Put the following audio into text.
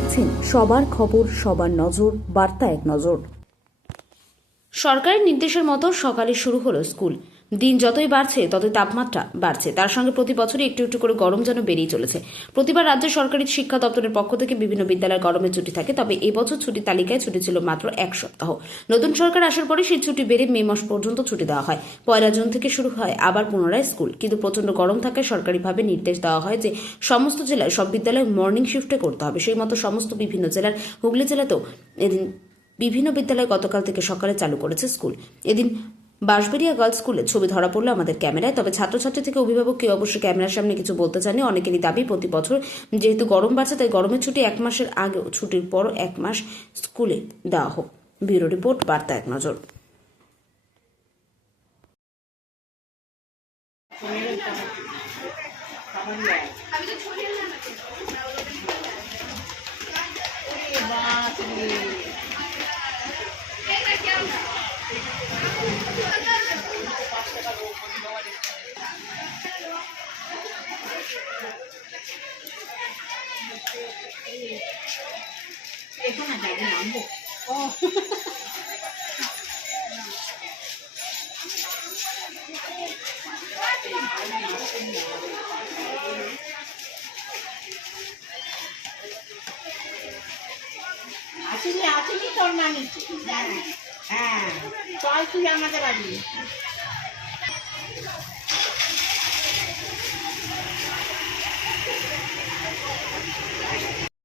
দেখছেন সবার খবর, সবার নজর, বার্তা এক নজর। সরকারের নির্দেশের মতো সকালে শুরু হলো স্কুল। দিন যতই বাড়ছে ততই তাপমাত্রা বাড়ছে, তার সঙ্গে প্রতি বছরই একটু একটু করে গরম যেন বেড়েই চলেছে। প্রতিবার রাজ্য সরকারি শিক্ষা দপ্তরের পক্ষ থেকে বিভিন্ন বিদ্যালয়ের গরমের ছুটি থাকে, তবে এবছর ছুটির তালিকায় ছুটি ছিল মাত্র এক সপ্তাহ। নতুন সরকার আসার পরে সেই ছুটি বেড়ে মে মাস পর্যন্ত ছুটি দেওয়া হয়। 1 জুন থেকে শুরু হয় আবার পুনরায় স্কুল, কিন্তু প্রচন্ড গরম থাকায় সরকারিভাবে নির্দেশ দেওয়া হয় যে সমস্ত জেলায় সব বিদ্যালয় মর্নিং শিফটে করতে হবে। সেই মতো সমস্ত বিভিন্ন জেলার হুগলি জেলাতেও এদিন বিভিন্ন বিদ্যালয় গতকাল থেকে সকালে চালু করেছে স্কুল। এদিন বাঁশবেড়িয়া গার্লস স্কুলে ছবি ধরা পড়লো আমাদের ক্যামেরায়, তবে ছাত্রছাত্রী থেকে অভিভাবক কেউ অবশ্যই ক্যামেরার সামনে কিছু বলতে চাননি। অনেকেরই দাবি প্রতি বছর যেহেতু গরম বাড়ছে তাই গরমের ছুটি 1 মাসের আগেও ছুটির পর 1 মাস স্কুলে দেওয়া হোক। ব্যুরো রিপোর্ট, বার্তা এক নজর। আসেনি তোর নানি। হ্যাঁ, চল তুই আমাদের বাড়ি।